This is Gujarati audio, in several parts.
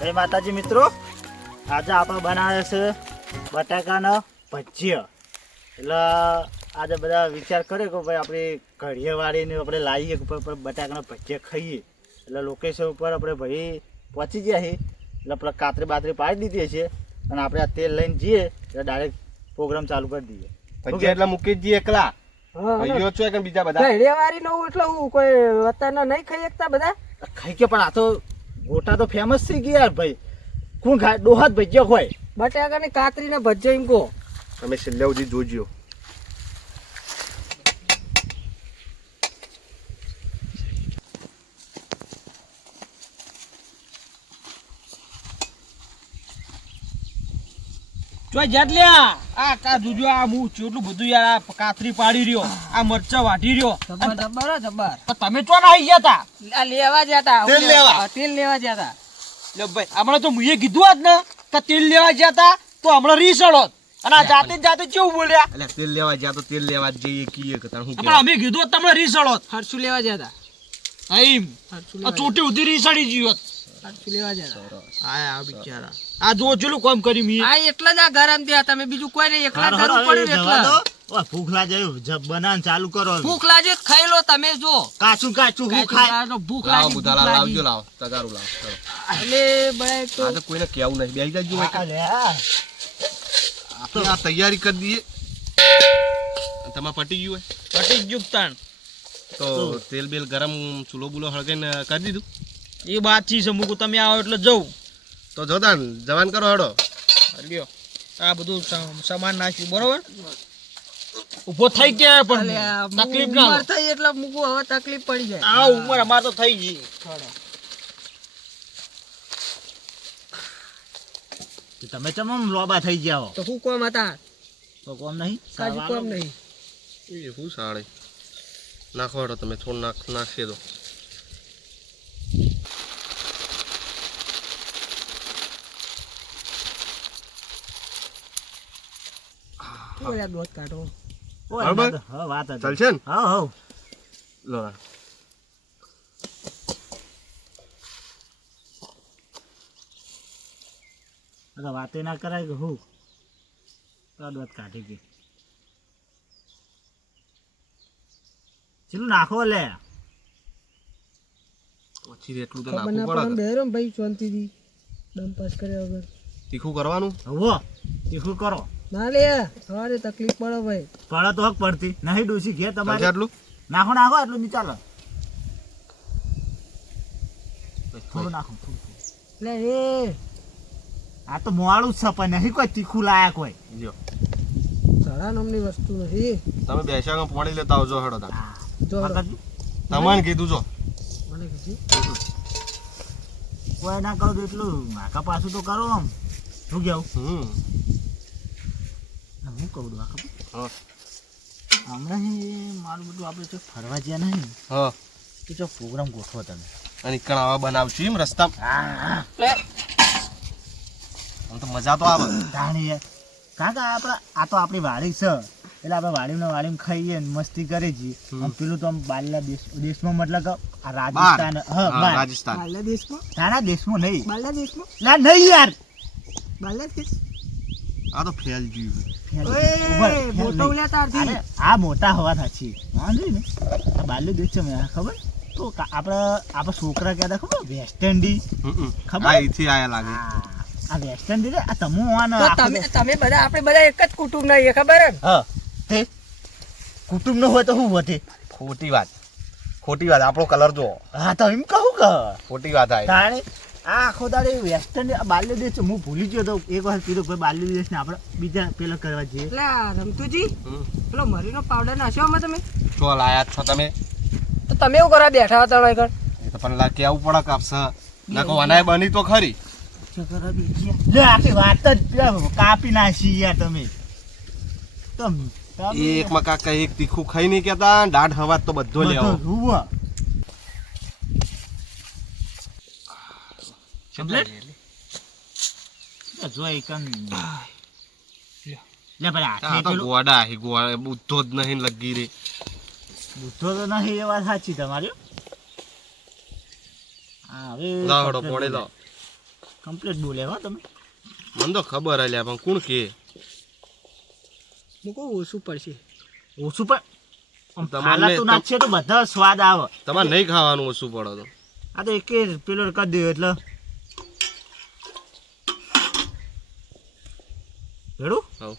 જય માતાજી મિત્રો. આજે આપણે બનાવે છે બટાકાનો ભજીયા. એટલે આજે બધા વિચાર કર્યો કે ભાઈ આપણે કઢીએ વાળીને આપણે લાવીએ ઉપર બટાકાનો ભજીયા ખાઈએ. એટલે લોકેશન ઉપર આપણે ભાઈ પહોંચી ગયા છીએ. એટલે આપણે કાતરી બાતરી પાડી દીધી છે. અને આપણે આ તેલ લઈને જઈએ એટલે ડાયરેક્ટ પ્રોગ્રામ ચાલુ કરી દઈએ. ભજીયા એટલે મુકેશજી એકલા. ભાઈઓ છો કે બીજા બધા. વાળી નો એટલે કોઈ અત્યારે નહીં ખાઈ શકતા બધા? ખાઈ કે પણ આ તો ગોટા તો ફેમસ થઈ ગયા યાર ભાઈ. કોણ ખાય? ડોહાત ભજીયા હોય બટાકા ને કાતરી ને ભજ્જો એમ કહો. તમે છેલ્લે સુધી જોજો. જો જાત લ્યા. આ કા જોજો આ હું કેટલું બધું યાર આ કાતરી પાડી રહ્યો. આ મરચા વાટી રહ્યો. જબર જબર જબર. તમે ચો ના આવી ગયા તા? આ લેવા જતા તેલ લેવા. તેલ લેવા જતા લે ભાઈ હમણાં તો મુએ કીધું આજ ને કે તેલ લેવા ગયા તા તો હમણાં રીસડો અને આ જાતે જ જાતે કેવું બોલ્યા? એટલે તેલ લેવા ગયા તો તેલ લેવા જઈએ કીએ કે તાર હું પણ અમે કીધું તમને રીસડો હરસુ લેવા જતા એમ. હરસુ ચોટી ઉધી રીસડી ગયો હરસુ લેવા જતા આ આ બિચારા. આ જો જુલું કામ કરી મી. આ એટલા જ આ ગરમ થયા તમે બીજું કોઈ નહીં એકલા કરવું પડ્યું એટલા. ઓય, ભૂખ લાગે જબ બનાન ચાલુ કરો ભૂખ લાગે તો ખાઈ લો તમે જો કાચું કાચું હું ખાય ભૂખ લાગી બુધાલા લાવજો લાવ તગારું લાવ એટલે ભાઈ તો. આ તો કોઈને કેવું નહીં. બેહી જજો. આપણે આ તૈયારી કરી દઈએ. તમારે પટી ગયું હોય? પટી ગયું તાણ. તો તેલ બેલ ગરમ ચૂલો બુલો હળગાઈને કરી દીધું? એ વાત ચી છે મૂકું તમે આવો એટલે જવું તો જોતા જવાન કરો હડો. લ્યો આ બધું સામાન નાખ્યું બરોબર? ઊભો થઈ ગયા પણ તકલીફ ઉંમર ના થઈ એટલે મૂકું હવે તકલીફ પડી જાય. આ ઉંમર અમાર તો થઈ ગઈ. તમે ચમ આમ લોબા થઈ ગયા હો? તો શું કોમ હતા? તો કોમ નહીં? કાજુ કોમ નહીં. એ શું સાળે. નાખો હડો તમે થોડું નાખ નાખશે દોત કાઢો બરાબર? હા વાત હતી. ચાલશે ને? હા હા લો. અરે વાતે ના કરાય કે હું? તો દોત કાઢી ગઈ ચેલું નાખો લે? પછી એટલું તો નાખવું પડે પડે બેરો ભાઈ શાંતિથી દમ પાસ કર્યા વગર. તીખું કરવાનું? હવો તીખું કરો. ના લે સવારે તકલીફ પડે ભાઈ. પડે તો પડતી. નહીં ડૂસી ઘેર તમારે. આટલું નાખો નાખો એટલું નહીં ચાલે. થોડું નાખો. લે એ. આ તો મોવાળું જ છે નહીં કોઈ તીખું લાયક હોય જો. સડા નામની વસ્તુ નથી. તમે બેસ્યા પાણી લેતા આવજો હડો હા. જો તમને કીધું જો. મને કીધું. કોઈ ના કહું એટલું. માકા પાછું તો કરો આમ. શું કહેવું હમ. હું કહું દઉં આ ખબર હમણાં હે મારું બધું આપણે જો ફરવા જ્યાં નહીં હા તો જો પ્રોગ્રામ ગોઠવો તમે. અને ઈકણ આવા બનાવશું એમ રસ્તા આમ તો મજા તો આવે. જાણીએ કારણ કે આપણા આ તો આપણી વાડી છે. એટલે આપણે વાડીમાં વાડીમાં ખાઈએ ને મસ્તી કરી છીએ. આમ પેલું તો આમ બહારના દેશ દેશમાં મતલબ કે આ રાજસ્થાન હા હા, રાજસ્થાન. બાલ્લા દેશમાં? તારા દેશમાં નહીં. બાલ્લા દેશમાં? ના નહીં યાર. બાલ્લા દેશ આ તો ફેલ મોટો. ઉલ્યા તારથી. આ મોટા હોવા થાચી વાંધો ને આ બાલ્ય દેશ છે મને ખબર? તો કા- આપણે આપણે છોકરા કહેતા ખબર? વેસ્ટ ઇન્ડી ખબર? આ અહીંથી આયા લાગે. આ વેસ્ટ ઇન્ડિઝ આ તમો આનો તમે તમે બધા આપણે બધા એક જ કુટુંબ ના ખબર હે હા. તે કુટુંબ નો હોય તો શું વધે? ખોટી વાત. ખોટી વાત. આપણો કલર જો હા તો એમ કહું કે. ખોટી વાત આ. તાણે આ આખો દાડે વેસ્ટર્ન બાલ્ય દેશ છે. હું ભૂલી ગયો તો એક વખત કીધું કે બાલ્ય દેશ ને આપણે બીજા પેલો કરવા જઈએ. એટલે આ રમતુજી પેલો મરીનો પાવડર નાખ્યો અમે તમે? છો લાયા જ છો તમે. તો તમે એવું કરવા બેઠા હતા આગળ એ તો પણ લા કેવું પડે કાપસ નાખો અનાય બની તો ખરી. લે આખી વાત જ કાપી નાખી યાર તમે. તમ તમે એક મકા કાકા એક તીખું ખાઈ નહીં કેતા દાઢ હવા તો બધો બધો લેવો જુઓ. લે જો એક આમ. લે હાથે તો ગોડા હી ગોડા. બુદ્ધો જ નહીં લગી રે. બુદ્ધો તો નહીં એ વાત સાચી તમારી. હા હવે લાવડો પોણે લાવ. કમ્પ્લીટ બોલે હો તમે. મને તો ખબર હલ્યા પણ કોણ કે? હું કહું ઓછું પડશે. ઓછું પણ આમ તમારે તમ- નાખશે તો બધા સ્વાદ આવે. તમારે નહીં ખાવાનું ઓછું પડે તો. આ તો એક પેલો કરી દઉં એટલે. રેડું? હવ.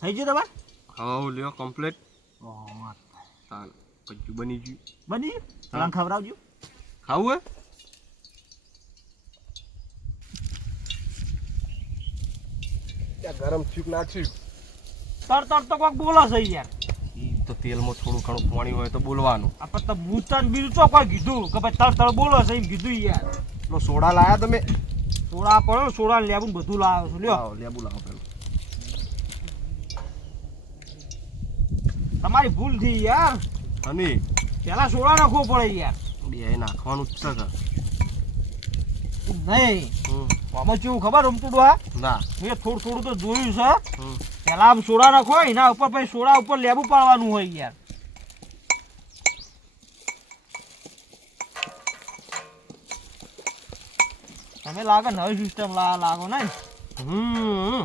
થઈ ગયું તમારે? હવ લ્યો કમ્પ્લીટ તાન પછી બની ગયું. બની? ગયું તળાંગ ખવડાવજો. ખાવું હે? ગરમ ચૂક નાખ્યું તર તર તો કોક બોલો છે યાર. તો તેલમાં થોડું ઘણું પાણી હોય તો બોલવાનું. આપણે તો ભૂતન બીજું ચો કોઈ કીધું? કે ભાઈ તર તર બોલો છે એમ કીધું યાર. લો સોડા લાયા તમે? સોડા પડો સોડા લેબુ બધું લાવો છો લ્યો. લેબુ લાવો પેલું. તમારી ભૂલ થઈ યાર. અને? પેલા સોડા નાખવો પડે યાર. બે નાખવાનું જ છે નહીં. આમાં કેવું ખબર રમતું ડોહા? ના. મેં થોડું થોડું તો જોયું છે. પેલા આમ સોડા નાખો એના ઉપર પછી સોડા ઉપર લેબુ પાડવાનું હોય યાર. તમે લાગે નવી સિસ્ટમ લાગો ને હમ.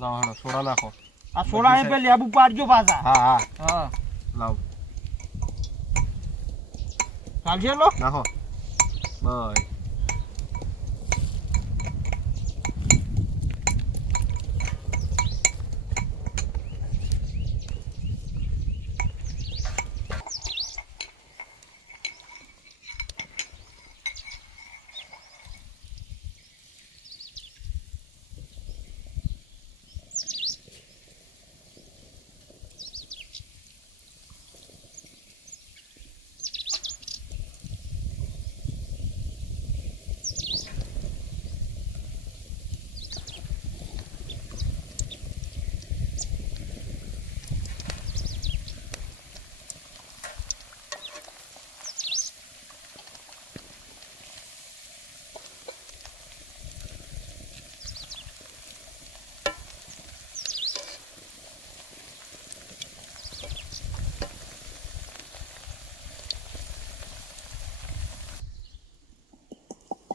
લાવો સોડા નાખો. આ સોડા ને લેબુ પાડજો પાછા. હા હા. હા. લાવ. ચાલશે લો નાખો. બસ.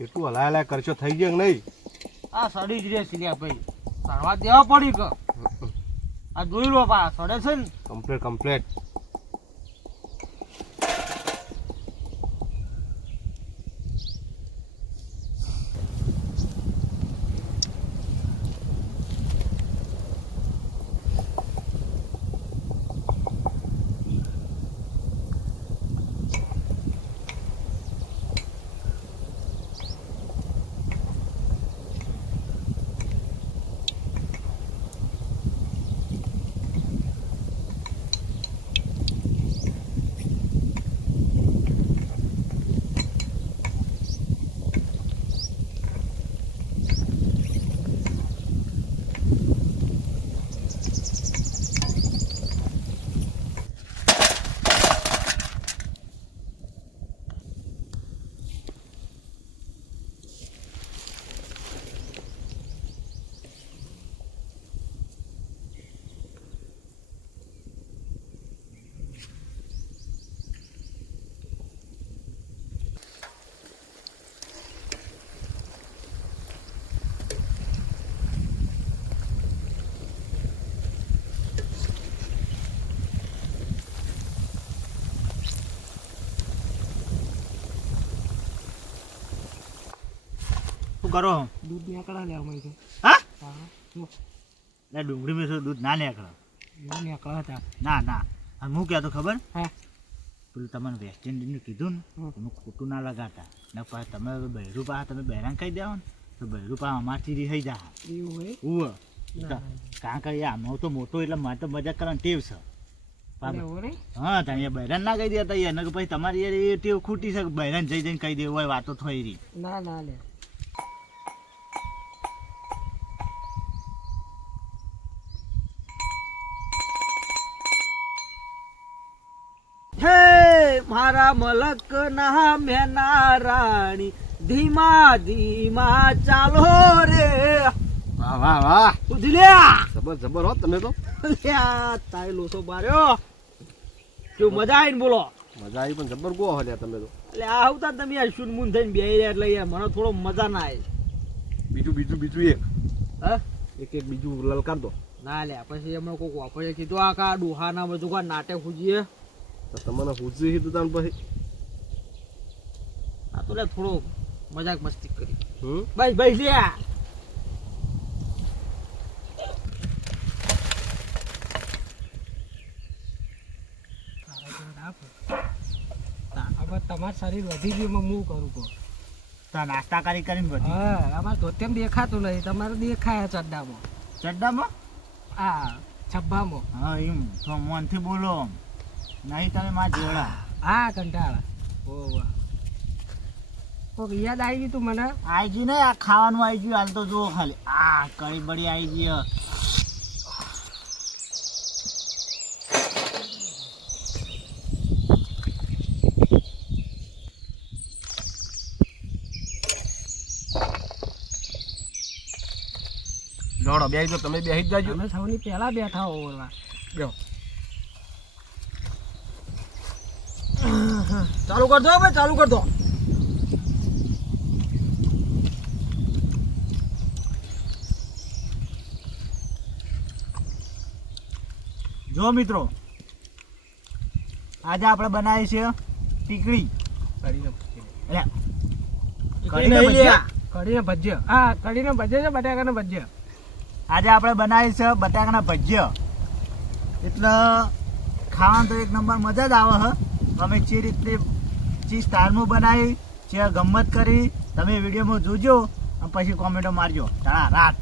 કેટલું હલાય હલાય કરશો થઈ ગયો કે નહીં? આ સડી જ રે સિલિયા ભાઈ. સડવા દેવા પડી કે. આ જોઈ લો પા સડે છે ને. કમ્પ્લેટ કમ્પ્લીટ કરો? દૂધ નીકળા લે અમારી હા? હા. એટલે ડુંગળી મેં દૂધ ના નીકળે. નીકળા હતા ના ના. અને હું કહેતો ખબર? હા. પેલું તમને વેસ્ટ ઇન્ડિઝનું કીધું ને હમ. ખોટું ના લગાતા ને પાછા તમે બહેરું પા તમે બહેરાન કહી દેવો ને તો બહેરું પા અમારથી રિહાઈ જા એવું હોય? કારણ કે આમાં તો મોટો એટલે મારે તો મજા કરવાની ટેવ છે. હા તમે બહેરાન ના કહી દેતા એને કે પછી તમારી ટેવ ખૂટી છે બહેરાન જઈ જઈને કહી દેવું હોય વાતો થઈ રહી. ના ના લે હે મારા મલક ના મેના રાણી ધીમા ધીમા ચાલો રે. વાહ વાહ વાહ. ઉધી લ્યા. જબર જબર હો તમે તો. લ્યા તાય લોસો માર્યો કેવું મજા આવીને બોલો. મજા આવી પણ જબર ગો હલ્યા તમે તો. એટલે આવતા તમે યાર શુન મૂન થઈને બેહી રહ્યા એટલે યાર મને થોડો મજા ના આવે. બીજું બીજું બીજું એક. હા? એક એક બીજું લલકાર દો. ના લે પછી એમણે કોઈક વાપરે કીધું આ કા ડોહાના બધું કા નાટક હુજીએ તો તમને હુજી હીધું તાન પછી? આ તો લે થોડો મજાક મસ્તી કરી. હમ? બસ બસ લ્યા હવે તમારું શરીર વધી ગયું એમાં હું કરું કહો તો નાસ્તા કરી કરીને બધી હા અમારે તો દેખાતું નહીં. તમારે દેખાય ચડ્ડામાં. ચડ્ડામાં? આ છબ્બામાં. હા એમ. તો મોનથી બોલો નહીં તમે માં જોડા હા કંટાળા. ઓ વાહ. કોક યાદ આવી ગયું તું મને? આઈજી ને આ ખાવાનું આવી ગયું હાલ તો જુઓ ખાલી. આ કઢી બળી આવી ગઈ લોડો બે જો તમે બેહી જ જાજો. અમે સૌની પહેલા બેઠા ઓરવા ચાલુ કર દો ભાઈ ચાલુ કર દો જો મિત્રો આજે આપણે બનાવી છે ટીકડી. કઢીને ભજીયા. હા કઢીને ભજીયા છે બટાકાના ભજીયા. આજે આપણે બનાવી છે બટાકાના ભજીયા. એટલે ખાવાનું તો એક નંબર મજા જ આવે હ. અમે જે રીતે જે સ્ટાઇલમાં બનાવી જે ગમત કરી તમે વિડીયોમાં જોજો અને પછી કોમેન્ટો મારજો. તારા રાત.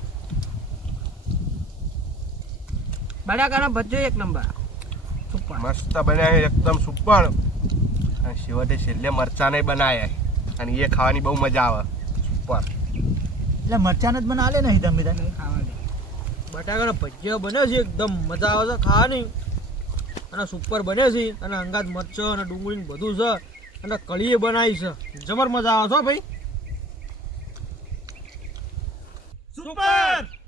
બટાકાનો ભજીયો એક નંબર. સુપર. મસ્ત બનાવ્યો એકદમ સુપર. અને છેવટે છેલ્લે મરચાં નહીં બનાવ્યા અને એ ખાવાની બહુ મજા આવે. સુપર. એટલે મરચાને જ બનાવે નહીં તમે નહીં બટાકાનો ભજીયો બને છે એકદમ મજા આવે છે ખાવાની. અને સુપર બને છે. અને અંગાત મરચો અને ડુંગળી બધું છે. અને કળીએ બનાવી છે. જબર મજા આવે છો ભાઈ. સુપર!